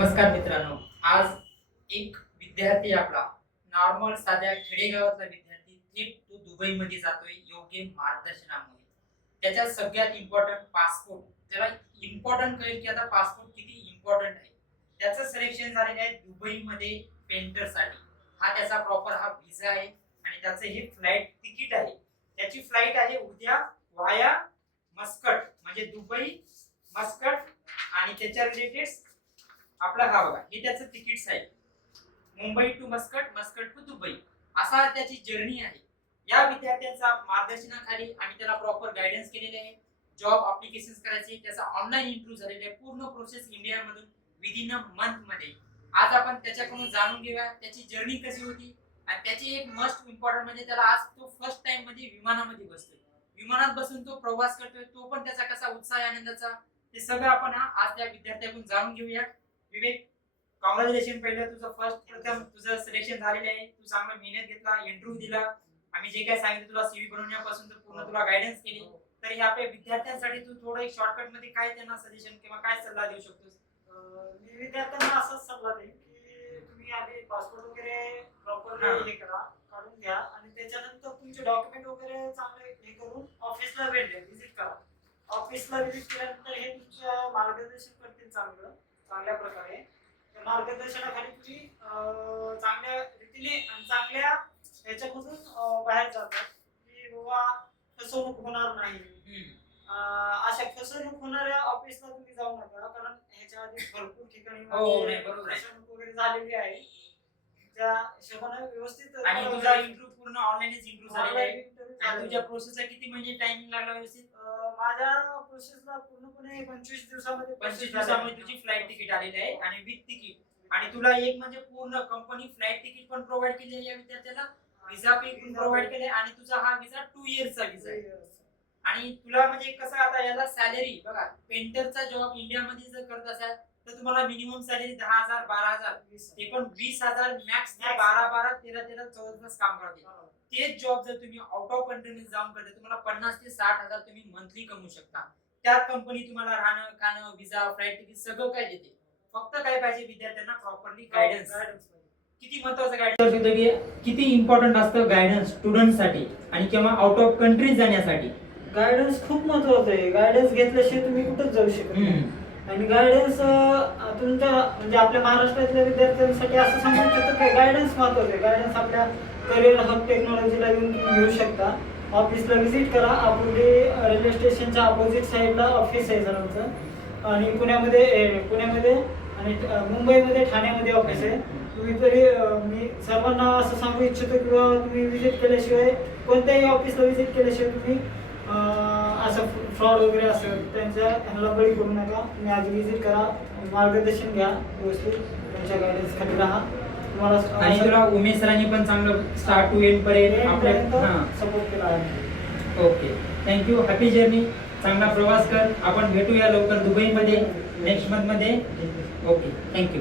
नमस्कार मित्रांनो. आज एक विद्यार्थी आपला नॉर्मल साध्या खेडेगावातला विद्यार्थी थेट तो दुबई मध्ये जातोय योग्य मार्गदर्शनामुळे. त्याच्या सगळ्यात इम्पॉर्टंट पासपोर्ट त्याला इम्पॉर्टंट कळेल की आता पासपोर्ट किती इम्पॉर्टंट आहे. त्याचं सिलेक्शन झालेलं आहे दुबई मध्ये पेंटरसाठी हा त्याचा प्रॉपर हा व्हिसा आहे आणि त्याचं हे फ्लाईट तिकीट आहे. त्याची फ्लाईट आहे उद्या वाया मस्कट म्हणजे दुबई मस्कट आणि त्याच्या रिलेटेड आपला हा बघा हे त्याचं तिकीट्स आहे. Mumbai to Muscat Muscat to Dubai. असा त्याची जर्नी आहे. या विद्यार्थ्यांचा मार्गदर्शनाखाली आम्ही त्याला प्रॉपर गायडन्स केलेले आहे. जॉब अप्लिकेशन करायचे त्याचा ऑनलाईन इंटरव्ह्यू झालेला आहे. पूर्ण प्रोसेस इंडिया मधून विदिन अ मंथमध्ये. आज आपण त्याच्याकडून जाणून घेऊया त्याची जर्नी कशी होती आणि त्याची एक मस्ट इम्पॉर्टंट म्हणजे त्याला आज तो फर्स्ट टाइममध्ये विमानामध्ये बसतोय. विमानात बसून तो प्रवास करतोय तो पण त्याचा कसा उत्साह आहे आनंदाचा ते सगळं आपण आज त्या विद्यार्थ्याकडून जाणून घेऊया. विवेक कॉंग्रॅच्युलेशन पहिलं तुझं फर्स्ट प्रथम तुझं सिलेक्शन झालेलं आहे. तू चांगला मेहनत घेतला इंटरव्ह्यू दिला. आम्ही जे काय सांगितलं तुला सीव्ही बनवण्यापासून तर पूर्ण तुला गायडन्स केली. तर हे आपल्या विद्यार्थ्यांसाठी तू थोडं एक शॉर्टकटमध्ये काय त्यांना सजेशन किंवा काय सल्ला देऊ शकतोस? मी विद्यार्थ्यांना असाच सल्ला देईन की तुम्ही आधी पासपोर्ट वगैरे हा. प्रॉपरली हे करा काढून घ्या. आणि त्याच्यानंतर तुमचे डॉक्युमेंट वगैरे चांगले हे करून ऑफिसला भेट द्या व्हिजिट करा ऑफिसला व्हिजिट केल्यानंतर हे तुमचं मार्गदर्शन करतील चांगलं. चांगल्या प्रकारे. मार्गदर्शनाखाली तुम्ही चांगल्या रीतीने आणि चांगल्या अं, बाहेर जातात. की बाबा फसवणूक होणार नाही. अशा फसवणूक होणाऱ्या ऑफिसला तुम्ही जाऊ नका. कारण ह्याच्या आधी भरपूर ठिकाणी हो, म्हणजे नाही, बरोबर आहे. फसवणूक वगैरे झालेली आहे. त्या हिशोबाने व्यवस्थित आणि तुझा इंटरव्ह्यू पूर्ण ऑनलाईनच इंटरव्ह्यू झालेला आहे. तुझ्या आहे. प्रोसेसचा किती म्हणजे टायमिंग लागला व्यवस्थित? माझ्या प्रोसेसला पूर्णपणे पंचवीस दिवसामध्ये पंचवीस दिवसामध्ये. तुझी फ्लाईट तिकीट आलेली आहे आणि विथ तिकीट आणि तुला एक म्हणजे पूर्ण कंपनी फ्लाईट तिकीट पण प्रोव्हाइड केली आहे विद्यार्थ्याला. विजा पे पण प्रोव्हाइड केले आणि तुझा हा विजा टू इयर्सचा विजा आहे. आणि तुला म्हणजे कसं आता याला सॅलरी बघा पेंटरचा जॉब इंडियामध्ये जर करत असाल तर तुम्हाला मिनिमम सॅलरी दहा हजार बारा हजार. ते पण वीस हजार मॅक्स. बारा बारा तेरा तेरा चौदा तास काम करते हा. तेच जॉब जर तुम्ही आउट ऑफ कंट्री जाऊन करते तुम्हाला पन्नास ते साठ हजार तुम्ही मंथली कमवू शकता. त्यात कंपनी तुम्हाला राहणं खाणं विजा फ्लाईट तिकीट सगळं काय देते. फक्त काय पाहिजे विद्यार्थ्यांना प्रॉपरली गायडन्स. किती महत्वाचं गायडन्स होतं की किती इम्पॉर्टंट असतं गायडन्स स्टुडंटसाठी आणि किंवा आउट ऑफ कंट्री जाण्यासाठी. गायडन्स खूप महत्वाचं आहे. गायडन्स घेतल्याशिवाय तुम्ही कुठंच जाऊ शकत नाही. आणि गायडन्स तुमच्या म्हणजे आपल्या महाराष्ट्रातल्या विद्यार्थ्यांसाठी असं सांगू इच्छितो की गायडन्स महत्वाचं आहे. गायडन्स आपल्या करिअर हब टेक्नॉलॉजीला येऊन तुम्ही घेऊ शकता. ऑफिसला व्हिजिट करा. आपुर्डी रेल्वे स्टेशनच्या अपोजिट साईडला ऑफिस आहे सर आमचं. आणि पुण्यामध्ये पुण्यामध्ये आणि मुंबईमध्ये ठाण्यामध्ये ऑफिस आहे. तुम्ही तरी मी सर्वांना असं सांगू इच्छितो किंवा तुम्ही व्हिजिट केल्याशिवाय कोणत्याही ऑफिसला व्हिजिट केल्याशिवाय तुम्ही असं फ्रॉड वगैरे असेल त्यांच्या ह्याला बळी पडू नका. तुम्ही आधी व्हिजिट करा. मार्गदर्शन घ्या व्यवस्थित. त्यांच्या गायडन्स खाली राहा. तुम्हाला आणि तुला उमेश सरांनी पण चांगलं स्टार्ट टू एंड पर्यंत आपल्या हा. सपोर्ट केला आहे. ओके थँक्यू हॅपी जर्नी चांगला प्रवास कर. आपण भेटूया लवकर दुबईमध्ये नेक्स्ट मंथमध्ये. Okay thank you